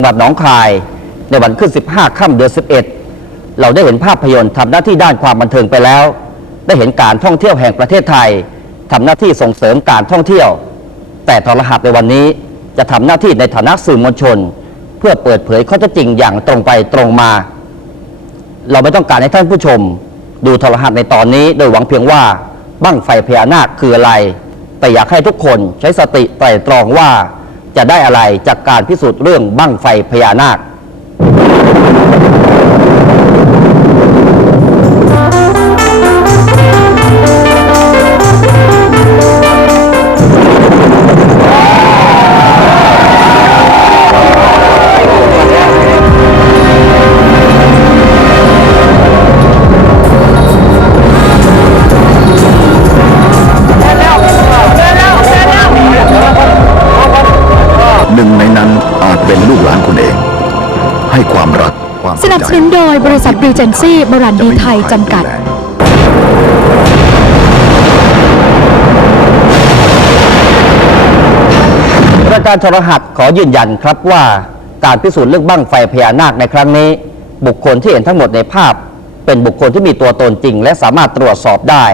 จังหวัดหนองคาย ในวันขึ้น 15 ค่ำเดือน 11 เราได้เห็นภาพยนตร์ทำหน้าที่ด้านความบันเทิงไปแล้ว ได้เห็นการท่องเที่ยวแห่งประเทศไทยทำหน้าที่ส่งเสริมการท่องเที่ยว แต่ทรหัสในวันนี้จะทำหน้าที่ในฐานะสื่อมวลชน เพื่อเปิดเผยข้อเท็จจริงอย่างตรงไปตรงมา เราไม่ต้องการให้ท่านผู้ชม ดูทรหัสในตอนนี้ โดยหวังเพียงว่าบั้งไฟพญานาคคืออะไร แต่อยากให้ทุกคนใช้สติไตร่ตรองว่า จะได้อะไรจากการพิสูจน์เรื่องบั้งไฟพญานาค นับสนุนโดยบริษัทรีเจนซี่บรันดีไทยจำกัด รายการโทรหัสขอยืนยันครับว่าการพิสูจน์เรื่องบั้งไฟพญานาคในครั้งนี้ บุคคลที่เห็นทั้งหมดในภาพ เป็นบุคคลที่มีตัวตนจริง และสามารถตรวจสอบได้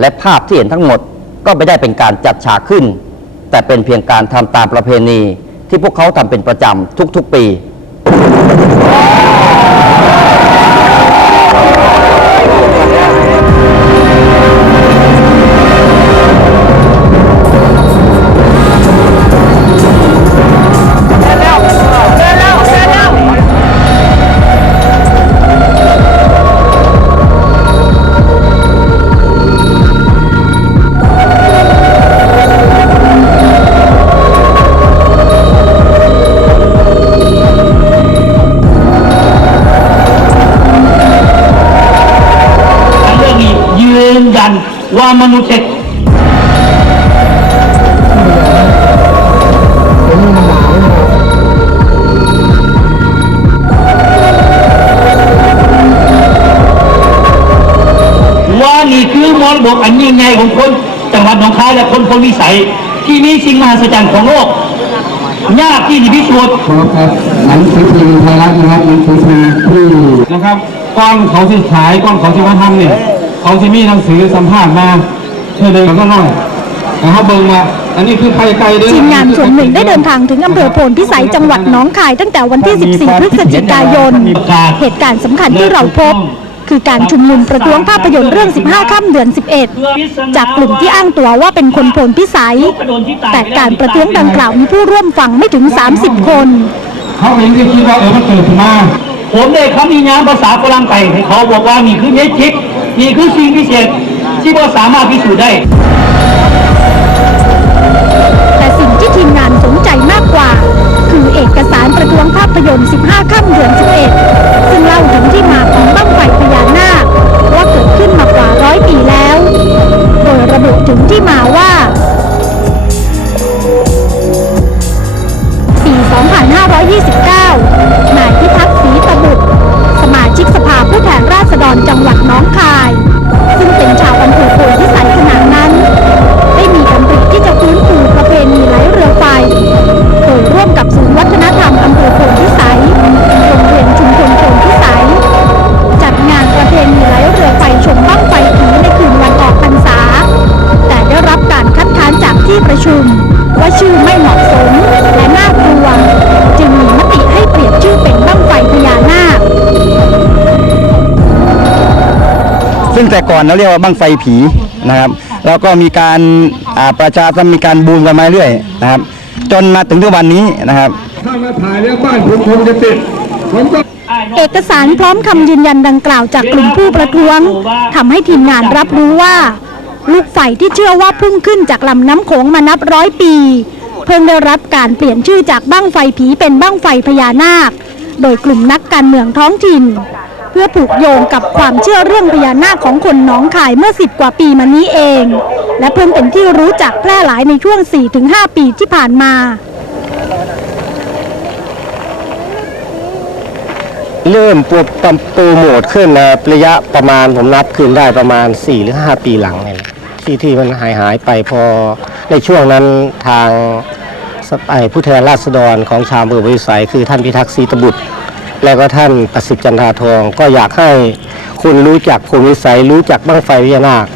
และภาพที่เห็นทั้งหมดก็ไม่ได้เป็นการจัดฉากขึ้น แต่เป็นเพียงการทำตามประเพณี ที่พวกเขาทำเป็นประจำทุกๆปี หัศจรรย์ของโลก ยากที่จะพิสูจน์ครับหนังสือพิมพ์ไทยรัฐนะครับหนังสือพิมพ์ที่นะครับก้อนเขาสิขายก้อนเขาสิมาทำเนี่ยเขาสิมีหนังสือสัมภาษณ์มาเชื่อเลยก็น้อยนะครับเบิ่งมาอันนี้คือไข่ไก่เด้อทีมงานส่วนหนึ่งได้เดินทางถึงอำเภอโพนพิสัยจังหวัดหนองคายตั้งแต่วันที่ 14 พฤศจิกายน เหตุการณ์สำคัญที่เราพบ คือการชุมนุมประท้วงภาพยนตร์เรื่อง 15 ค่ำเดือน 11 จากกลุ่มที่อ้างตัวว่าเป็นคนโพนพิสัย แต่การประท้วงดังกล่าวมีผู้ร่วมฟังไม่ถึง 30 คน เขาเองก็คิดว่าเออมันเกิดขึ้นมาผมได้คำนิยามภาษาฝรั่งไปให้เขาบอกว่านี่คือเมจิกนี่คือสิ่งพิเศษที่ว่าสามารถพิสูจน์ได้ เอกสารประท้วงภาพยนตร์ 15 ค่ำเดือน 11 ซึ่งเล่าถึงที่มาของบั้งไฟพญานาคว่าเกิดขึ้นมากว่าร้อยปีแล้ว โดยระบุถึงที่มาว่า แต่ก่อนเราเรียกว่าบั้งไฟผีนะครับแล้วก็มีการอ่าประชาสัมมีการบูมกันมาเรื่อยนะครับ จนมาถึงทุกวันนี้นะครับถ้ามาถ่ายแล้วบ้านผมคงจะติดผมก็เอกสารพร้อมคำยืนยันดังกล่าวจากกลุ่มผู้ประท้วงทำให้ทีมงานรับรู้ว่า ลูกไฟที่เชื่อว่าพุ่งขึ้นจากลำน้ำโขงมานับร้อยปี เพิ่งได้รับการเปลี่ยนชื่อจากบ้างไฟผีเป็นบ้างไฟพญานาค โดยกลุ่มนักการเมืองท้องถิ่น เพื่อผูกโยงกับความเชื่อเรื่องพญานาคของคนหนองคายเมื่อสิบกว่าปีมานี้เอง และเพิ่งเป็นที่รู้จักแพร่หลายในช่วง 4-5 ปีที่ผ่านมา เริ่มปรโปรโมทขึ้นนะระยะประมาณผมนับขึ้นได้ประมาณ 4 หรือ 5 ปีหลังเนี่ยแหละที่ที่มันหายหายไปพอในช่วงนั้นทางไอผู้แทนราษฎรของชาวอำเภอวิสัยคือท่านพิทักษ์ศรีตบุตร และก็ท่านประสิทธิ์จันทาทอง ก็อยากให้คุณรู้จักภูมิวิสัยรู้จักบ้างไฟพญานาค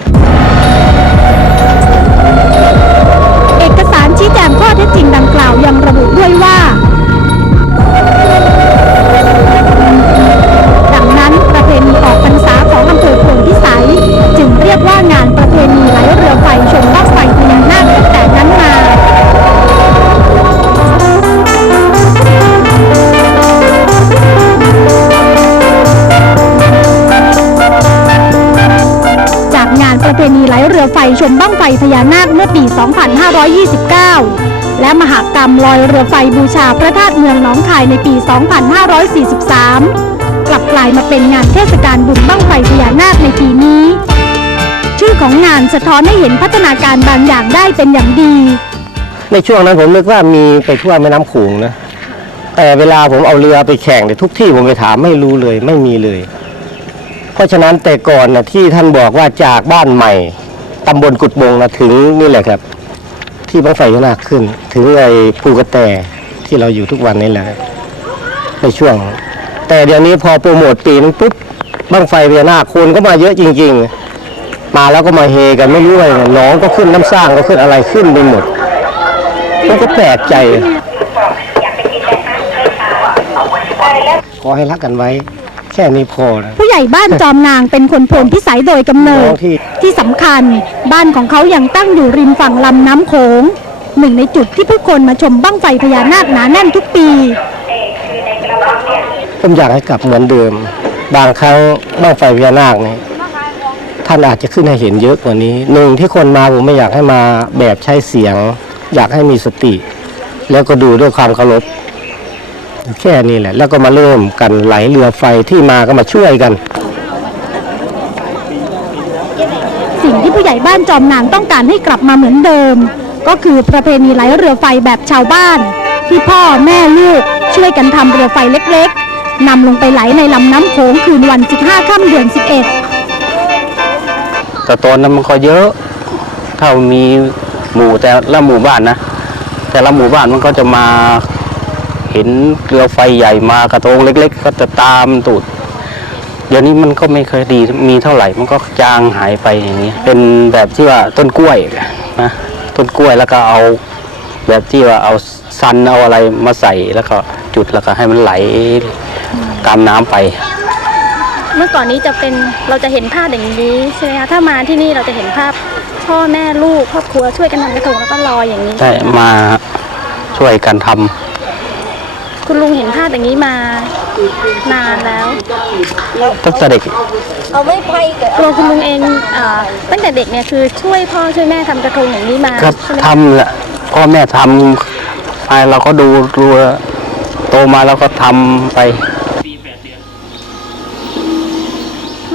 ฟพญานาคเมื่อปี 2529 และมหากรรมลอยเรือไฟบูชาพระธาตุเมืองหนองคายในปี 2543 กลับกลายมาเป็นงานเทศกาลบุญบั้งไฟพญานาคในปีนี้ ชื่อของงานสะท้อนให้เห็นพัฒนาการบางอย่างได้เป็นอย่างดี ในช่วงนั้นผมนึกว่ามีไปทั่วแม่น้ำโขงนะ แต่เวลาผมเอาเรือไปแข่งในยทุกที่ผมไปถามไม่รู้เลยไม่มีเลย เพราะฉะนั้นแต่ก่อนนะที่ท่านบอกว่าจากบ้านใหม่ ตำบลกุดบงนะถึงนี่แหละครับ ที่บังไฟพญานาคขึ้น ถึงไอ้ภูกระแตที่เราอยู่ทุกวันนี้แหละในช่วง แต่เดี๋ยวนี้พอโปรโมทปีนั้นปุ๊บบังไฟพญานาคคนก็มาเยอะจริง ๆ มาแล้วก็มาเฮกันไม่รู้อะไรน้องก็ขึ้นน้ำสร้างก็ขึ้นอะไรขึ้นไปหมดผมก็แปลกใจขอให้รักกันไว้ แค่นี้พอนะ ผู้ใหญ่บ้านจอมนางเป็นคนโพนพิสัยโดยกำเนิดน้องที่ ที่สำคัญบ้านของเขายังตั้งอยู่ริมฝั่งลำน้ำโขงหนึ่งในจุดที่ผู้คนมาชมบั้งไฟพญานาคหนาแน่นทุกปี ผมอยากให้กลับเหมือนเดิม บางครั้งบ้างไฟพญานาคเนี่ยท่านอาจจะขึ้นให้เห็นเยอะกว่านี้หนึ่งที่คนมาผมไม่อยากให้มาแบบใช้เสียง อยากให้มีสติ แล้วก็ดูด้วยความเคารพ แค่นี้แหละ แล้วก็มาเริ่มกันไหลเรือไฟที่มาก็มาช่วยกัน สิ่งที่ผู้ใหญ่บ้านจอมนางต้องการให้กลับมาเหมือนเดิม ก็คือประเพณีไหลเรือไฟแบบชาวบ้าน ที่พ่อแม่ลูกช่วยกันทำเรือไฟเล็กๆนำลงไปไหลในลำน้ำโขงคืนวัน 15ค่ำเดือน 11 แต่ตอนนั้นมันก็เยอะถ้ามีหมู่แต่ละหมู่บ้านนะ แต่ละหมู่บ้านมันก็จะมา เห็นเรือไฟใหญ่มากระโตงเล็ก ๆ ก็จะตามตูดเดี๋ยวนี้มันก็ไม่เคยดีมีเท่าไหร่มันก็จางหายไปอย่างนี้เป็นแบบที่ว่าต้นกล้วยนะต้นกล้วยแล้วก็เอา แบบที่ว่าเอาซันเอาอะไรมาใส่แล้วก็จุดแล้วก็ให้มันไหลตามน้ำไป เมื่อก่อนนี้จะเป็นเราจะเห็นภาพอย่างนี้ใช่ไหมคะถ้ามาที่นี่เราจะเห็นภาพพ่อแม่ลูกครอบครัวช่วยกันทำกระทงแล้วก็ลอยอย่างนี้ใช่มาช่วยกันทำ คุณลุงเห็นภาพอย่างนี้มานานแล้วตั้งแต่เด็กตัวคุณลุงเองอาตั้งแต่เด็กเนี่ยคือช่วยพ่อช่วยแม่ทำกระทงอย่างนี้มาก็ใช่ไหมทำแหละพ่อแม่ทำไปเราก็ดูดูโตมาแล้วก็ทำไป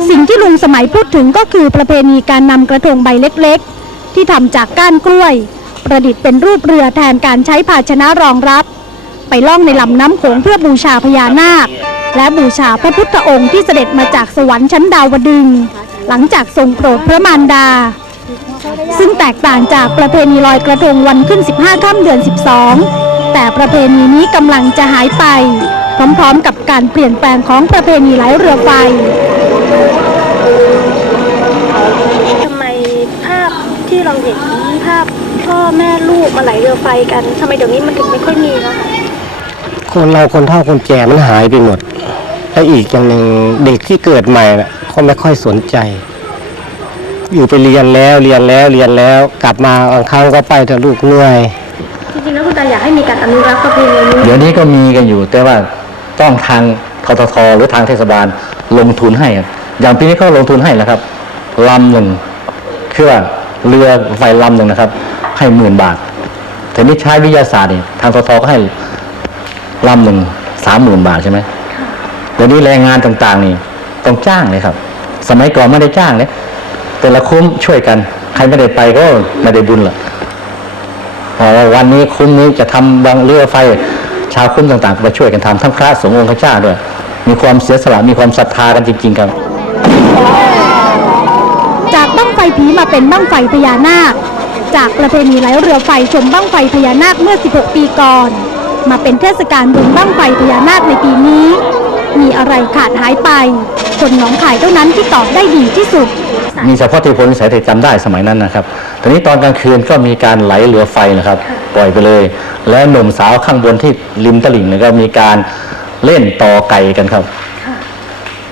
สิ่งที่ลุงสมัยพูดถึงก็คือประเพณีการนำกระทงใบเล็กๆ ที่ทำจากก้านกล้วย ประดิษฐ์เป็นรูปเรือแทนการใช้ภาชนะรองรับ ไปล่องในลำน้ำโขงเพื่อบูชาพญานาค และบูชาพระพุทธองค์ที่เสด็จมาจากสวรรค์ชั้นดาวดึง หลังจากทรงโปรดพระมารดา ซึ่งแตกต่างจากประเพณีลอยกระทงวันขึ้น 15ค่ำเดือน 12 แต่ประเพณีนี้กำลังจะหายไป พร้อมๆ กับการเปลี่ยนแปลงของประเพณีไหลเรือไฟทำไมภาพที่เราเห็นภาพพ่อแม่ลูกมาไหลเรือไฟกันทำไมเดี๋ยวนี้มันถึงไม่ค่อยมีแล้วคะ คนเราคนเฒ่าคนแก่มันหายไปหมด และอีกอย่างหนึ่งเด็กที่เกิดใหม่น่ะเขาไม่ค่อยสนใจ อยู่ไปเรียนแล้วเรียนแล้วเรียนแล้ว กลับมาบางครั้งก็ไปแต่ลูกเหนื่อยจริงๆแล้วคุณตาอยากให้มีการอนุรักษ์ประเพณีนี้เดี๋ยวนี้ก็มีกันอยู่ แต่ว่าต้องทางทททหรือทางเทศบาลลงทุนให้ครับอย่างปีนี้ก็ลงทุนให้แล้วครับลำหนึ่งคือว่าเรือไฟลำหนึ่งนะครับ ให้หมื่นบาทแต่นี้ใช้วิทยาศาสตร์นี่ทางททก็ให้ ลำหนึ่งสามหมื่นบาทใช่ไหมเดี๋ยวนี้แรงงานต่างๆนี่ต้องจ้างเลยครับ สมัยก่อนไม่ได้จ้างเลยแต่ละคุ้มช่วยกัน ใครไม่ได้ไปก็ไม่ได้บุญหรอกวันนี้คุ้มนี้จะทำบางเรือไฟ ชาวคุ้มต่างๆก็ไปช่วยกันทำทั้งพระสงฆ์องค์พระเจ้าด้วย มีความเสียสละมีความศรัทธากันจริง ๆ ครับ จากบ้างไฟผีมาเป็นบ้างไฟพญานาค จากประเพณีไหลเรือไฟชมบั้งไฟพญานาคเมื่อ 16 ปีก่อน มาเป็นเทศกาลบุญบั้งไฟพญานาคในปีนี้ มีอะไรขาดหายไป คนหนองคายเท่านั้นที่ตอบได้ดีที่สุด มีเฉพาะที่พลสัยแต่จำได้สมัยนั้นนะครับทีนี้ตอนกลางคืนก็มีการไหลเรือไฟนะครับ ปล่อยไปเลย และหนุ่มสาวข้างบนที่ริมตลิ่งเนี่ยก็มีการเล่นต่อไก่กันครับ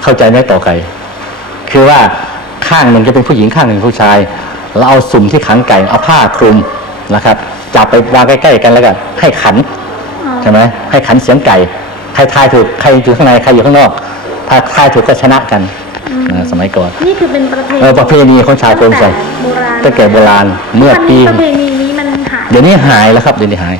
เข้าใจไหมต่อไก่ คือว่าข้างหนึ่งจะเป็นผู้หญิงข้างหนึ่งผู้ชาย เราเอาสุ่มที่ขังไก่เอาผ้าคลุมนะครับจับไปวางใกล้ๆกันแล้วก็ให้ขัน ช่ไหมให้ขันเสียงไก่ ใครทายถูกใครอยู่ข้างในใครอยู่ข้างนอก ถ้าทายถูกก็ชนะกันนะสมัยก่อนนี่คือเป็นประเพณีเออประเพณีของชาวโพนใส่โบราณตั้งแต่โบราณเมื่อปีประเพณีนี้มันหายเดี๋ยวนี้หายแล้วครับเดี๋ยวนี้หาย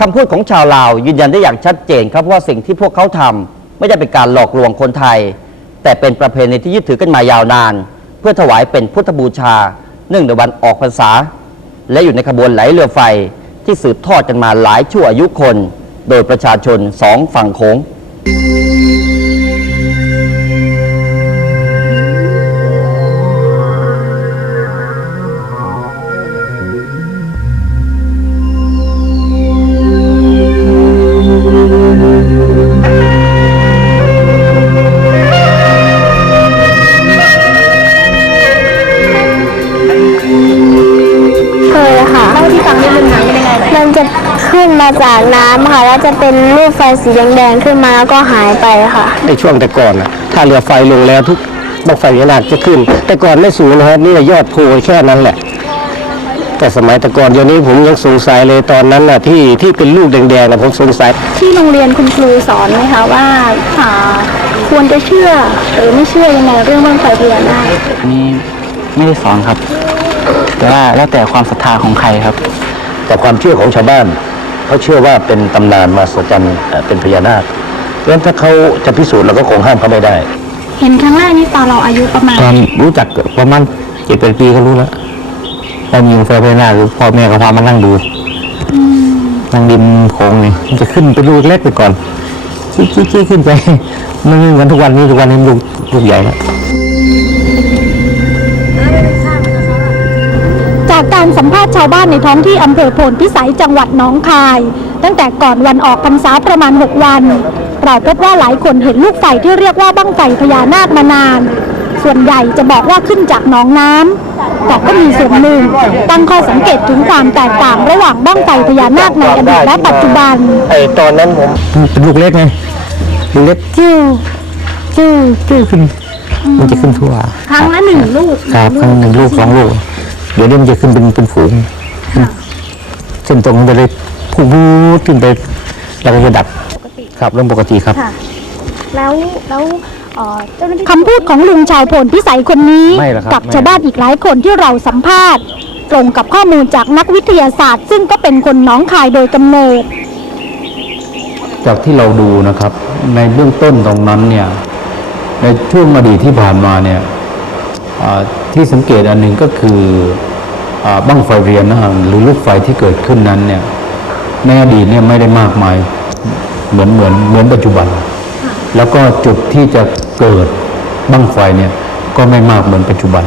คำพูดของชาวลาวยืนยันได้อย่างชัดเจนครับว่าสิ่งที่พวกเขาทำไม่ได้เป็นการหลอกลวงคนไทย แต่เป็นประเพณีที่ยึดถือกันมายาวนาน เพื่อถวายเป็นพุทธบูชา เนื่องในวันออกพรรษา และอยู่ในขบวนไหลเรือไฟที่สืบทอดกันมาหลายชั่วอายุคน โดยประชาชนสองฝั่งโขง แล้วจะเป็นลูกไฟสีแดงๆขึ้นมาแล้วก็หายไปค่ะ ในช่วงแต่ก่อนนะถ้าเรือไฟลงแล้วทุกบังไฟพญานาคจะขึ้น แต่ก่อนไม่สูงนะครับนี่ยอดโพแค่นั้นแหละ แต่สมัยแต่ก่อนเดี๋ยวนี้ผมยังสงสัยเลยตอนนั้นน่ะที่ที่เป็นลูกแดงๆนะผมสงสัย ที่โรงเรียนคุณครูสอนไหมคะว่าอ่าควรจะเชื่อหรือไม่เชื่อยังไงเรื่องบ้างไฟพญานาคนี่ไม่ได้สอนครับ แต่ว่าแล้วแต่ความศรัทธาของใครครับ แต่ความเชื่อของชาวบ้าน เขาเชื่อว่าเป็นตำนานมาสจันเป็นพญานาคเพราะฉะนั้นถ้าเขาจะพิสูจน์เราก็คงห้ามเขาไม่ได้ เห็นครั้งแรกนี่ตอนเราอายุประมาณตอนรู้จักประมาณเจ็ดแปดปีก็รู้แล้วแล้วมีไฟพญานาคคือพ่อแม่ก็พามานั่งดูนั่งดินโค้งนี่มันจะขึ้นเป็นลูกเล็กไปก่อนชี้ชี้ชี้ขึ้นไปมันไม่เหมือนทุกวันนี้ทุกวันนี้ลูกลูกใหญ่แล้ว จากการสัมภาษณ์ชาวบ้านในท้องที่อำเภอโพนพิสัยจังหวัดหนองคาย ตั้งแต่ก่อนวันออกพรรษาประมาณ 6 วัน เราพบว่าหลายคนเห็นลูกไฟที่เรียกว่าบั้งไฟพญานาคมานาน ส่วนใหญ่จะบอกว่าขึ้นจากหนองน้ำแต่ก็มีส่วนหนึ่งตั้งข้อสังเกตถึงความแตกต่างระหว่างบั้งไฟพญานาคในอดีตและปัจจุบันไอ้ตอนนั้นผมเป็นลูกเล็กไงลูกเล็กจิ้วจิ้วจิ้วขึ้นมันจะขึ้นทั่ว ครั้งละหนึ่งลูกครับครั้งหนึ่งลูกสองลูก เดี๋ยวนี้มันจะขึ้นเป็นเป็นฝูงเส้นตรงไปเลยพุ่งวูดขึ้นไปแล้วก็จะดับครับเรื่องปกติครับ ค่ะ แล้วแล้วเอ่อเจ้าหน้าที่คำพูดของลุงชาวโพนพิสัยคนนี้ ไม่หรอกครับกับไม่ ชาวบ้านอีกหลายคนที่เราสัมภาษณ์ ตรงกับข้อมูลจากนักวิทยาศาสตร์ ซึ่งก็เป็นคนหน้องคายโดยกำเนิด จากที่เราดูนะครับ ในเบื้องต้นตรงนั้นเนี่ย ในช่วงอดีตที่ผ่านมาเนี่ยอ่า ที่สังเกตอันหนึ่งก็คืออาบั้งไฟเรียนนะฮะหรือลูกไฟที่เกิดขึ้นนั้นเนี่ยในอดีตเนี่ยไม่ได้มากมายเหมือนเหมือนเหมือนปัจจุบัน แล้วก็จุดที่จะเกิดบั้งไฟเนี่ยก็ไม่มากเหมือนปัจจุบัน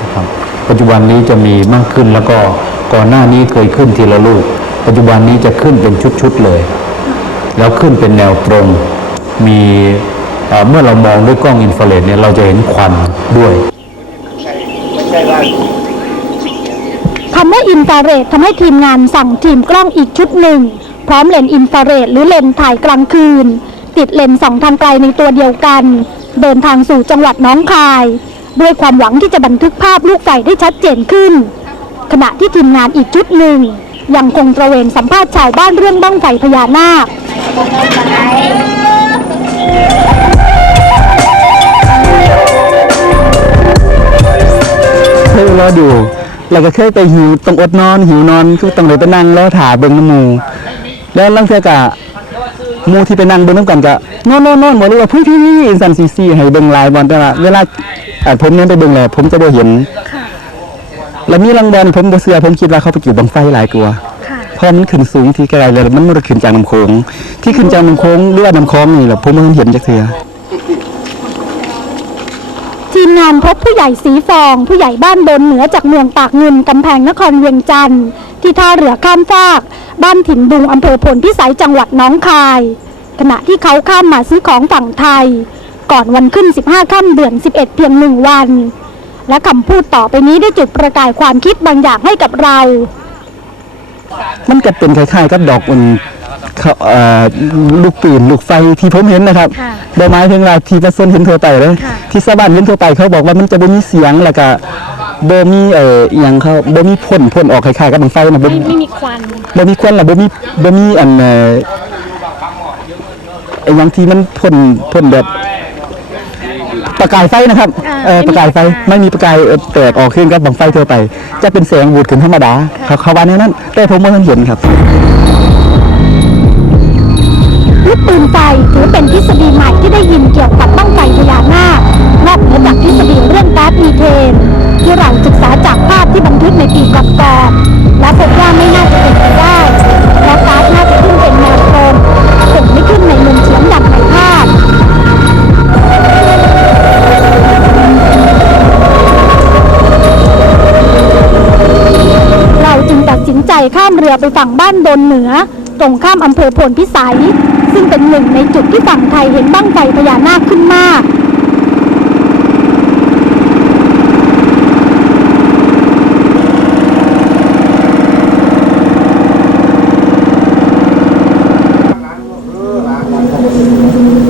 นะครับปัจจุบันนี้จะมีมากขึ้นแล้วก็ก่อนหน้านี้เคยขึ้นทีละลูก ปัจจุบันนี้จะขึ้นเป็นชุดๆเลย แล้วขึ้นเป็นแนวตรงมีเอ่อ เมื่อเรามองด้วยกล้องอินฟราเรดเนี่ยเราจะเห็นควันด้วยคำว่าอินฟราเรดทำให้ทีมงานสั่งทีมกล้องอีกชุดหนึ่ง พร้อมเลนส์อินฟราเรดหรือเลนส์ถ่ายกลางคืน ติดเลนส์ส่องทางไกลในตัวเดียวกัน เดินทางสู่จังหวัดน้องคาย ด้วยความหวังที่จะบันทึกภาพลูกไฟได้ชัดเจนขึ้น ขณะที่ทีมงานอีกชุดหนึ่ง ยังคงตระเวนสัมภาษณ์ชาวบ้านเรื่องบ้างไฟพญานาค รอดูแล้วก็เคยไปหิวต้องอดนอน หิวนอนคือต้องเลยไปนั่งรอถ่าเบิ่งน้ำหมูแล้วลังเทื่อกะหมูที่ไปนั่งเบิ่งน้ำกันกะนอนนอนนอนหมดเลยว่าพี่พี่พี่สันซีซีให้เบิ่งหลายบอลแต่ว่าเวลาอ่าผมเนี่ยไปเบิ่งแล้วผมจะบ่เห็นแล้วมีรางบอลผมบ่เชื่อผมคิดว่าเขาไปกิ่บังไฟหลายกลัวาเพราะมันขึ้นสูงที่ไกลเลยมันมันขึ้นจากน้ำโขงที่ขึ้นจากน้ำโขงหรือว่าน้ำคลองนี่แหละผมบ่เห็นจักเทื่อ ทีมงานพบผู้ใหญ่สีฟอง ผู้ใหญ่บ้านบนเหนือจากเมืองปากเงินกำแพงนครเวียงจันทร์ที่ท่าเรือข้ามฟาก บ้านถิ่นดุงอำเภอพลพิสัยจังหวัดน้องคาย ขณะที่เขาข้ามมาซื้อของฝั่งไทย ก่อนวันขึ้น 15ค่ำเดือน 11 เพียงหนึ่งวัน และคำพูดต่อไปนี้ได้จุดประกายความคิดบางอย่างให้กับเรา มันก็เป็นคล้ายๆกับดอกมัน เขาเอ่อลูกปืนลูกไฟที่ผมเห็นนะครับค่ะดอกไม้เพียงว่าที่ประชาชนเห็นทั่วไปเลยค่ะ ที่ชาวบ้านเห็นทั่วไปเขาบอกว่ามันจะบ่มีเสียงแล้วก็บ่มีเอ่ออหยังเขาบ่มีพ่นพ่นออกคล้ายๆกับบังไฟนะบ่ ไม่ไม่มีควัน บ่มีควันแล้วบ่มีบ่มีอันเอ่อไอ้หยังที่มันพ่นพ่นแบบประกายไฟนะครับอ่าเออประกายไฟไม่มีประกายเอ่อแตกออกขึ้นกับบังไฟทั่วไป จะเป็นแสงบูดขึ้นธรรมดาเขาเขาว่าแนวนั้น แต่ผมบ่ทันเห็นครับ ลูกปืนไฟถือเป็นทฤษฎีใหม่ที่ได้ยินเกี่ยวกับบ้างไฟพญานาคนอกเหนือจากทฤษฎีเรื่องก๊าซมีเทน ที่เราศึกษาจากภาพที่บันทึกในปีก่อนๆและพบว่าไม่น่าจะเป็นไปได้เพราะก๊าซน่าจะขึ้นเป็นแนวตรงคงไม่ขึ้นในมุมเฉียงอย่างในภาพเราจึงตัดสินใจข้ามเรือไปฝั่งบ้านดนเหนือ ตรงข้ามอำเภอพนพิสัย ซึ่งเป็นหนึ่งในจุดที่ฝั่งไทยเห็นบ้างไฟพญานาคขึ้นมาก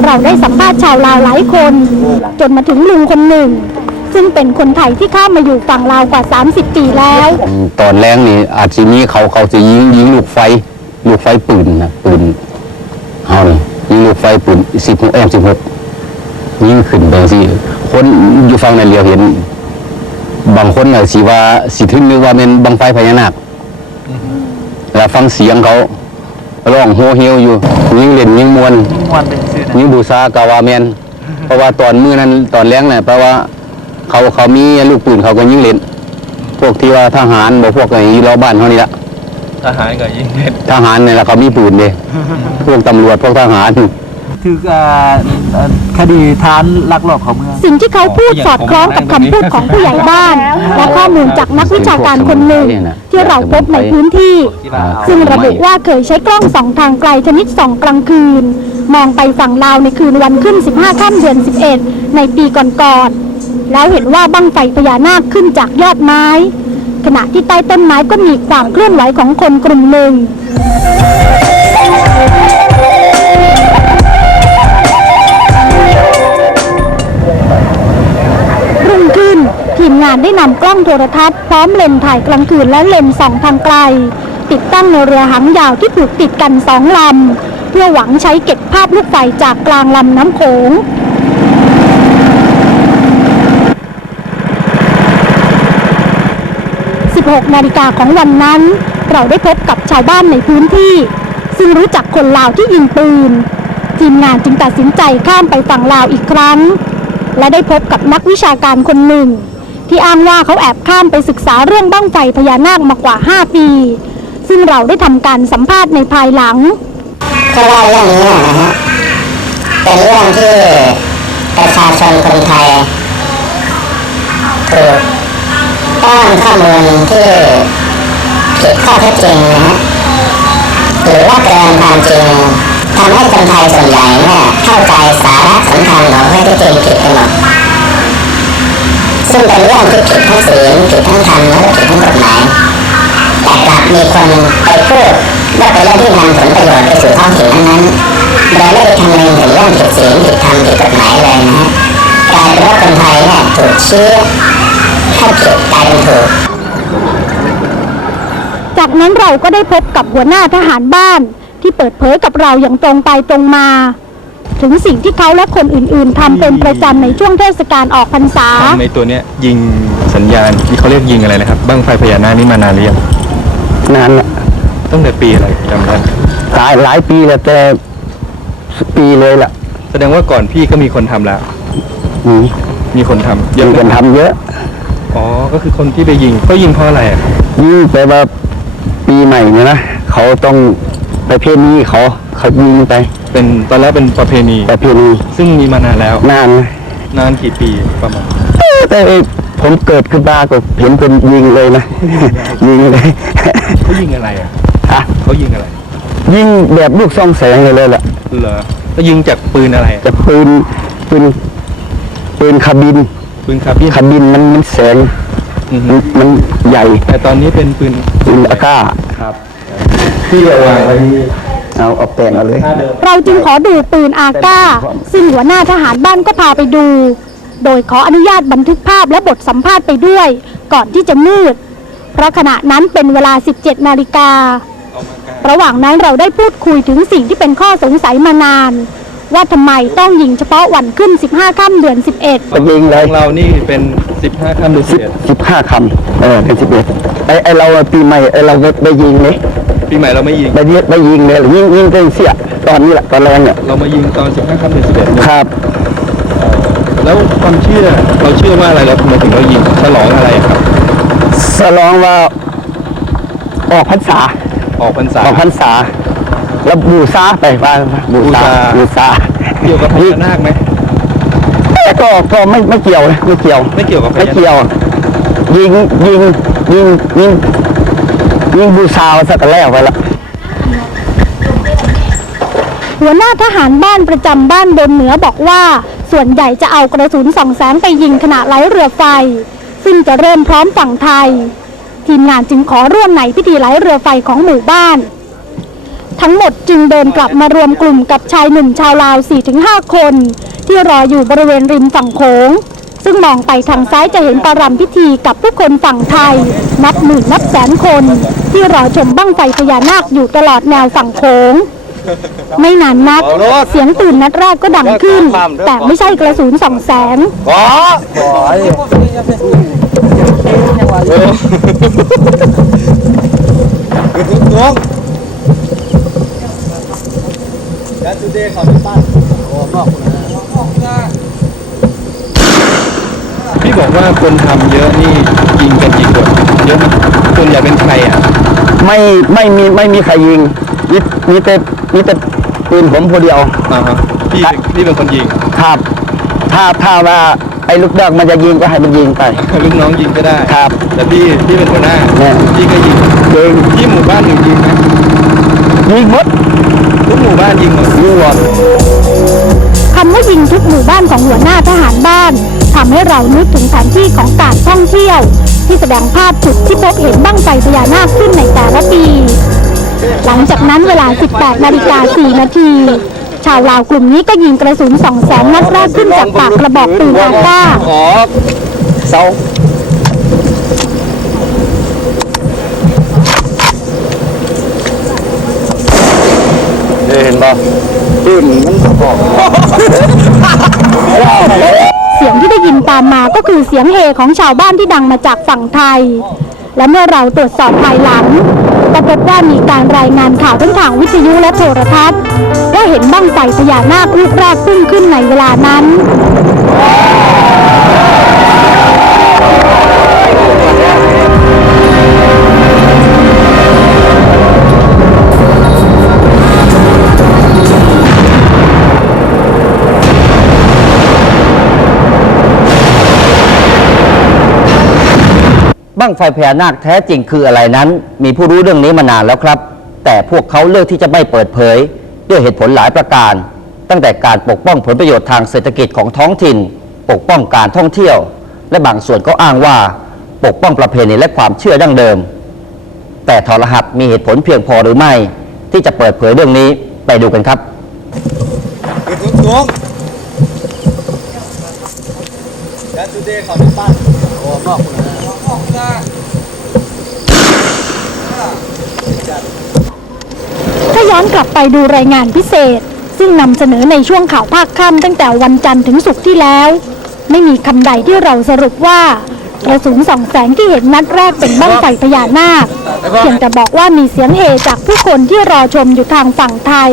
เราได้สัมภาษณ์ชาวลาวหลายคน จนมาถึงลุงคนหนึ่ง ซึ่งเป็นคนไทยที่ข้ามมาอยู่ฝั่งลาวกว่า 30 ปีแล้ว ตอนแรกนี่อาจจะมีเขาเขาจะยิงยิงลูกไฟ ลูกไฟปืนนะปืน ลูกไฟปืนสิบหกแอมสิบหกยิงขึ้นไปสิคนอยู่ฝั่งนั้นเรียวเห็น บางคนน่ะสิว่าสิทึ่งนึกว่าเป็นบังไฟพญานาคแล้วฟังเสียงเขาร้องโฮเฮวอยู่ยิงเล่นยิงมวนยิงบูชากาวาแมนเพราะว่าตอนมื้อนั้นตอนแรงน่ะเพราะว่าเขาเขามีลูกปืนเขาก็ยิงเล่น พวกที่ว่าทหารบ่พวกไอ้ยีรอบ้านเขานี่ละทหารกับยิงเล่นทหารเนี่ยละเขามีปืนเด้พวกตำรวจพวกทหาร คือคดีทานลักลอบเขาเมือง สิ่งที่เขาพูดสอดคล้องกับคำพูดของผู้ใหญ่บ้าน และข้อมูลจากนักวิชาการคนหนึ่ง ที่เราพบในพื้นที่ ซึ่งระบุว่าเคยใช้กล้องส่องทางไกลชนิดส่องกลางคืน มองไปฝั่งลาวในคืนวันขึ้น 15 ค่ำเดือน 11 ในปีก่อนๆแล้วเห็นว่าบั้งไฟพญานาคขึ้นจากยอดไม้ ขณะที่ใต้ต้นไม้ก็มีความเคลื่อนไหวของคนกลุ่มหนึ่งรุ่ง ทีมงานได้นำกล้องโทรทัศน์พร้อมเลนถ่ายกลางคืนและเลนส์ส่องทางไกล ติดตั้งในเรือหางยาวที่ผูกติดกันสองลำ เพื่อหวังใช้เก็บภาพลูกไฟจากกลางลำน้ำโขง16นาฬิกาของวันนั้น เราได้พบกับชาวบ้านในพื้นที่ ซึ่งรู้จักคนลาวที่ยิงปืน ทีมงานจึงตัดสินใจข้ามไปฝั่งลาวอีกครั้ง และได้พบกับนักวิชาการคนหนึ่ง ที่อ้างว่าเขาแอบข้ามไปศึกษาเรื่องบั้งไฟพญานาคมากว่า 5 ปี ซึ่งเราได้ทำการสัมภาษณ์ในภายหลังก็ว่าเรื่องนี้นะฮะเป็นเรื่องที่ประชาชนคนไทยถูกป้อนข้อมูลที่ผิดข้อเท็จจริงนะฮะหรือว่าเกินความจริงทำให้คนไทยส่วนใหญ่เนี่ยเข้าใจสาระสำคัญของข้อเท็จจริงผิดไปหมด ซึ่งเป็นเรื่องที่ผิดทั้งศีลผิดทั้งธรรมและผิดทั้งกฎหมายแต่กลับมีคนไปพูดว่าเป็นเรื่องที่นำผลประโยชน์ไปสู่ท้องถิ่นนั้นๆโดยไม่ได้คำนึงถึงเรื่องผิดศีลผิดธรรมผิดกฎหมายเลยนะฮะกลายเป็นว่าคนไทยเนี่ยถูกเชี้ให้ผิดกลายเป็นถูกจากนั้นเราก็ได้พบกับหัวหน้าทหารบ้านที่เปิดเผยกับเราอย่างตรงไปตรงมา ถึงสิ่งที่เขาและคนอื่นๆทำเป็นประจำในช่วงเทศกาลออกพรรษาในตัวเนี้ยยิงสัญญาณที่เขาเรียกยิงอะไรนะครับบ้างไฟพญานาคนี่มานานหรือยังนานละตั้งแต่ปีอะไรจำได้หลายหลายปีแล้วแต่ปีเลยล่ะแสดงว่าก่อนพี่ก็มีคนทำแล้ว อืมมีคนทำเยอะมีไหคนทำเยอะอ๋อก็คือคนที่ไปยิงเขายิงเพราะอะไรอะครับยิ่งไปว่าปีใหม่เนี่ยนะเขาต้องไปเพณีเขาเขายิงไป เป็นตอนแรกเป็นประเพณี ประเพณีซึ่งมีมานานแล้ว นานนะนานกี่ปีประมาณแต่ไอ้ผมเกิดขึ้นมาก็เห็นเป็นยิงเลยนะ ยิงเลยเขายิงอะไรอะฮะเขายิงอะไร ยิงแบบลูกซองแสงเลยเลยล่ะเหรอแล้วยิงจากปืนอะไรอะจะปืนปืนปืนคาบินปืนคาร์บินคาบินมันมันแสงอือฮึมันมันใหญ่ แต่ตอนนี้เป็นปืนปืนอากาศครับที่เอาวางไว้ เอาเอาแปลงเอาเลย เราจึงขอดูปืนอาก้า ซึ่งหัวหน้าทหารบ้านก็พาไปดู โดยขออนุญาตบันทึกภาพและบทสัมภาษณ์ไปด้วย ก่อนที่จะมืด เพราะขณะนั้นเป็นเวลา 17 นาฬิกา ระหว่างนั้นเราได้พูดคุยถึงสิ่งที่เป็นข้อสงสัยมานาน ว่าทำไมต้องยิงเฉพาะวันขึ้น 15ค่ำเดือน 11ไปยิงเลขยองเรานี่เป็น15ค่ำเดือนสิบ11สิบห้าคำเออเป็นสิบเอ็ดไอไอเราปีใหม่ไอเราไปไปยิงเลย ปีใหม่เราไม่ยิงไปยิงไปยิงเลยยิงยิงเป็นเสียตอนนี้แหละตอนแรงเนี่ยเรามายิงตอน 15ค่ำเดือน11เนี่ยครับ แล้วความเชื่อเราเชื่อว่าอะไรเราทำไมถึงเรายิงฉลองอะไรครับ สลองว่าออกพรรษาออกพรรษา ออกพรรษา แล้วบูชาไปว่าบูชาบูบูชาชาเกี่ยวกับพญานาคไหมแต่ก็ก็ไม่ไม่เกี่ยวนะไม่เกี่ยว ไม่เกี่ยวกับพไม่ญานาคเกี่ยวยิงยิงยิงยิง ยิงบูชาสักแล้วไปละหัวหน้าทหารบ้านประจำบ้านบนเหนือบอกว่า ส่วนใหญ่จะเอากระสุนสองแสงไปยิงขณะไหลเรือไฟ ซึ่งจะเริ่มพร้อมฝั่งไทย ทีมงานจึงขอร่วมในพิธีไหลเรือไฟของหมู่บ้าน ทั้งหมดจึงเดินกลับมารวมกลุ่มกับชายหนุ่มชาวลาว 4-5 คน ที่รออยู่บริเวณริมฝั่งโขง ซึ่งมองไปทางซ้ายจะเห็นประรำพิธีกับผู้คนฝั่งไทย นับหมื่นนับแสนคน ที่รอชมบั้งไฟพญานาคอยู่ตลอดแนวฝั่งโขงไม่นานนัก เสียงตื่นนัดแรกก็ดังขึ้น แต่ไม่ใช่กระสุนส่องแสง พี่ บอกว่าคนทำเยอะนี่ยิงกันกี่คนเยอะไหมส่วนใหญ่เป็นใครอะไม่ไม่มีไม่มีใครยิงมีมีแต่มีแต่ปืนผมคนเดียวอ่าฮะพี่เป็นพี่เป็นคนยิงครับ ถ้าถ้าว่าไอ้ลูกดอกมันจะยิงก็ให้มันยิงไปลูกน้องยิงก็ได้ครับ แต่พี่พี่เป็นหัวหน้าเนี่ยพี่ก็ยิงยิงที่หมู่บ้านหนึ่งยิงไหมยิงหมดทุกหมู่บ้านยิงหมดยิงหมดคำว่ายิงทุกหมู่บ้านของหัวหน้าทหารบ้าน ทำให้เรานึกถึงแผนที่ของการท่องเที่ยว ที่แสดงภาพจุดที่พบเห็นบั้งไฟพญานาคขึ้นในแต่ละปี หลังจากนั้นเวลา 18 นาฬิกา 4 นาทีชาวลาวกลุ่มนี้ก็ยิงกระสุนสองแสงนัดแรกขึ้นจากปากกระบอกปืนอาก้าขอเสาเห็นป่ะปืนมันบอกเสียงที่ ได้ยินตามมาก็คือเสียงเฮของชาวบ้านที่ดังมาจากฝั่งไทย และเมื่อเราตรวจสอบภายหลังก็พบว่ามีการรายงานข่าวทั้งทางวิทยุและโทรทัศน์ว่าเห็นบั้งไฟพญานาคลูกแรกพุ่งขึ้นในเวลานั้น บั้งไฟพญานาคแท้จริงคืออะไรนั้น มีผู้รู้เรื่องนี้มานานแล้วครับ แต่พวกเขาเลือกที่จะไม่เปิดเผย ด้วยเหตุผลหลายประการ ตั้งแต่การปกป้องผลประโยชน์ทางเศรษฐกิจของท้องถิ่น ปกป้องการท่องเที่ยว และบางส่วนก็อ้างว่า ปกป้องประเพณีและความเชื่อดั้งเดิม แต่ทรหัสมีเหตุผลเพียงพอหรือไม่ ที่จะเปิดเผยเรื่องนี้ไปดูกันครับ ถ้าย้อนกลับไปดูรายงานพิเศษ ซึ่งนำเสนอในช่วงข่าวภาคค่ำตั้งแต่วันจันทร์ถึงศุกร์ที่แล้ว ไม่มีคำใดที่เราสรุปว่ากระสุนสองแสงที่เห็นนัดแรกเป็นบ้างไฟพญานาคเพียงแต่บอกว่ามีเสียงเฮจากผู้คนที่รอชมอยู่ทางฝั่งไทย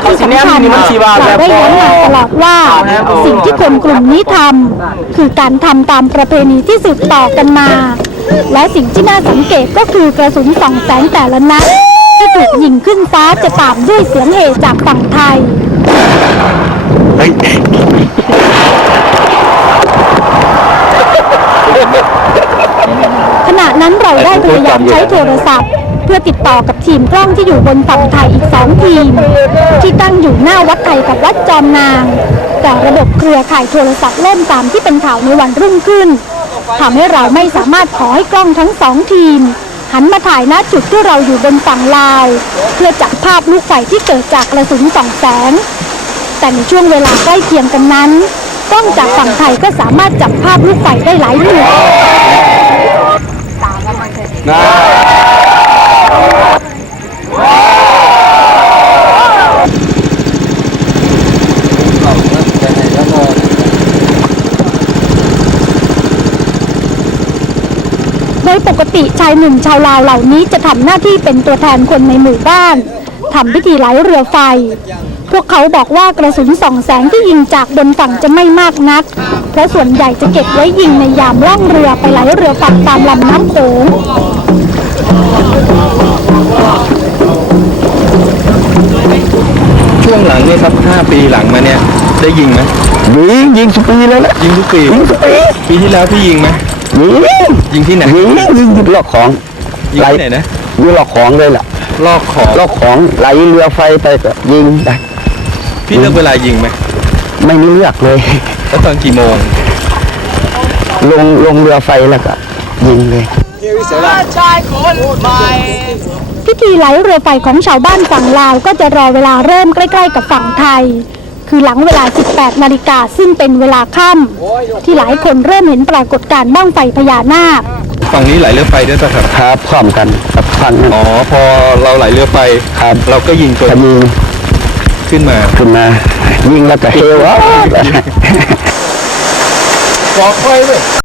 เขาสิแนมนี่มันสีบาทเราแบบได้ย้ำมาตลอดว่าสิ่งที่คนกลุ่มนี้ทำคือการทำตามประเพณีที่สืบต่อกันมา และสิ่งที่น่าสังเกตก็คือกระสุนสองแสงแต่ละนัดที่ถูกยิงขึ้นฟ้าจะตามด้วยเสียงเฮจากฝั่งไทย นั้นเราได้พยายามใช้โทรศัพท์ เพื่อติดต่อกับทีมกล้องที่อยู่บนฝั่งไทยอีกสองทีม ที่ตั้งอยู่หน้าวัดไทยกับวัดจอมนาง แต่ระบบเครือข่ายโทรศัพท์ล่มตามที่เป็นข่าวในวันรุ่งขึ้นทำให้เราไม่สามารถขอให้กล้องทั้งสองทีม หันมาถ่ายณจุดที่เราอยู่บนฝั่งลาว เพื่อจับภาพลูกไฟที่เกิดจากกระสุนสองแสงแต่ในช่วงเวลาใกล้เคียงกันนั้นกล้องจากฝั่งไทยก็สามารถจับภาพลูกไฟได้หลายจุด โดยปกติชายหนุ่มชาวลาวเหล่านี้จะทำหน้าที่เป็นตัวแทนคนในหมู่บ้านทำพิธีไหลเรือไฟ พวกเขาบอกว่ากระสุนส่องแสงที่ยิงจากบนฝั่งจะไม่มากนัก เพราะส่วนใหญ่จะเก็บไว้ยิงในยามล่องเรือไปไหลเรือไฟตามลำน้ำโขง ช่วงหลังเนี่ยครับ 5 ปีหลังมาเนี่ย ได้ยิงไหมยิงยิงทุกปีเลยละยิงทุกปี ยิงทุกปีปีที่แล้วพี่ยิงไหมยิงยิงที่ไหนยิงยิงยิงลอกของยิงที่ไหนนะยิงลอกของเลยล่ะลอกของลอกของไหลเรือไฟไปก็ยิงได้พี่เลือกเวลายิงไหมไม่มีเลือกเลยแล้วตอนกี่โมง ลงลงเรือไฟแล้วก็ยิงเลย พิธีไหลเรือไฟของชาวบ้านฝั่งลาวก็จะรอเวลาเริ่มใกล้ ๆ กับฝั่งไทย คือหลังเวลา 18 นาฬิกาซึ่งเป็นเวลาค่ำที่หลายคนเริ่มเห็นปรากฏการณ์บ้างไฟพญานาคฝั่งนี้ไหลเรือไฟด้วยป่ะครับครับพร้อมกันกับฟังนั้นอ๋อพอเราไหลเรือไฟครับ เราก็ยิงตัวจะยิงขึ้นมาขึ้นมา ยิงแล้วก็เฮวะบอกไฟเลย